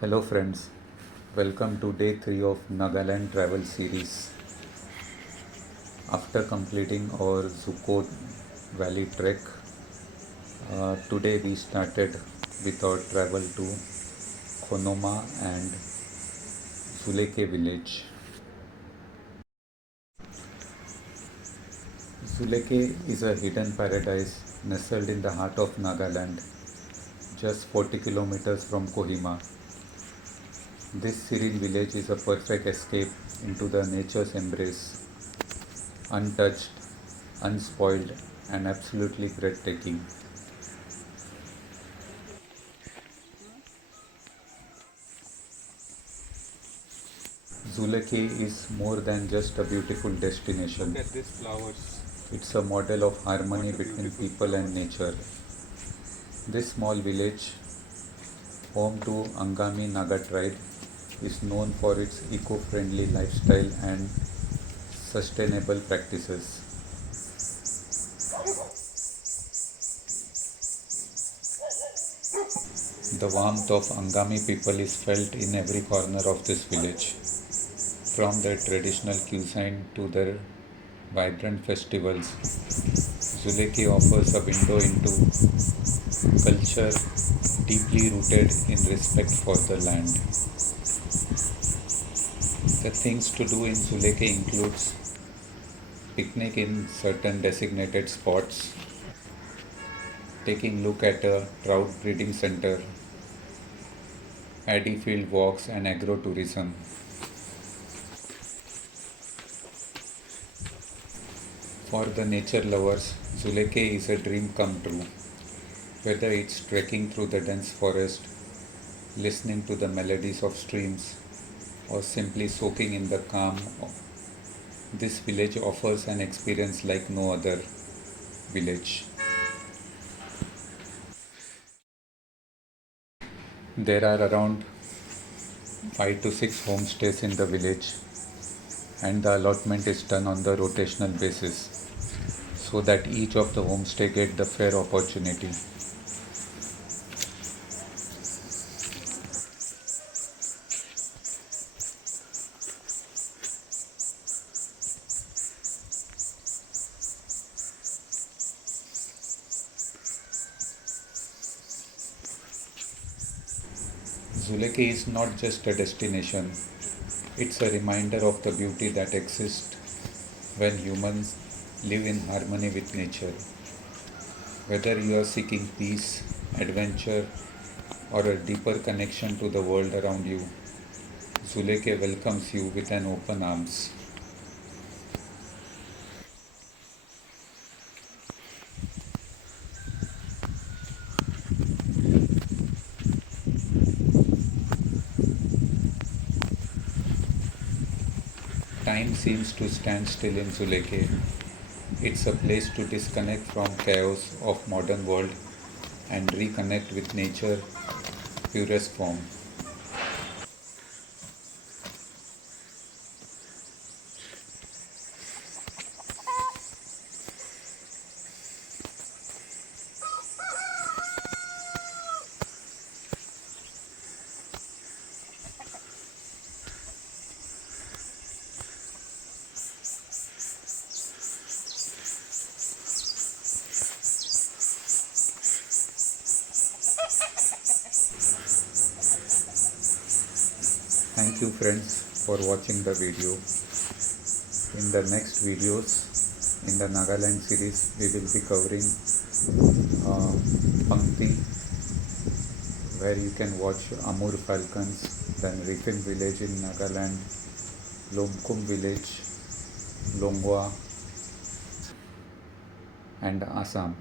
Hello friends, welcome to day 3 of Nagaland travel series. After completing our Dzuleke Valley trek, today we started with our travel to Kohima and Dzuleke village. Dzuleke is a hidden paradise nestled in the heart of Nagaland, just 40 kilometers from Kohima. This serene village is a perfect escape into the nature's embrace, untouched, unspoiled, and absolutely breathtaking. Dzuleke is more than just a beautiful destination. Look at these flowers. It's a model of What harmony a between beautiful people and flowers. nature. This small village, home to Angami Naga tribe, is known for its eco-friendly lifestyle and sustainable practices. The warmth of Angami people is felt in every corner of this village, from their traditional cuisine to their vibrant festivals. Dzuleke offers a window into culture deeply rooted in respect for the land. The things to do in Dzuleke includes picnic in certain designated spots, taking look at a trout breeding center, paddy field walks and agro-tourism. For the nature lovers, Dzuleke is a dream come true. Whether it's trekking through the dense forest, listening to the melodies of streams, or simply soaking in the calm, this village offers an experience like no other village. There are around 5 to 6 homestays in the village, and the allotment is done on the rotational basis so that each of the homestay get the fair opportunity. Dzuleke is not just a destination, it's a reminder of the beauty that exists when humans live in harmony with nature. Whether you are seeking peace, adventure, or a deeper connection to the world around you, Dzuleke welcomes you with an open arms. Time seems to stand still in Dzuleke. It's a place to disconnect from chaos of modern world and reconnect with nature purest form. Thank you friends for watching the video. In the next videos in the Nagaland series we will be covering uh, Pangti, where you can watch Amur falcons, then Rifin village in Nagaland, Lomkum village, Longwa and Assam.